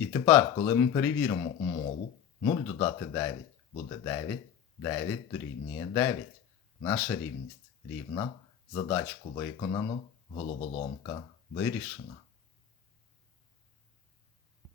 І тепер, коли ми перевіримо умову, 0 додати 9 буде 9, 9 дорівнює 9. Наша рівність рівна. Задачку виконано, головоломка вирішена.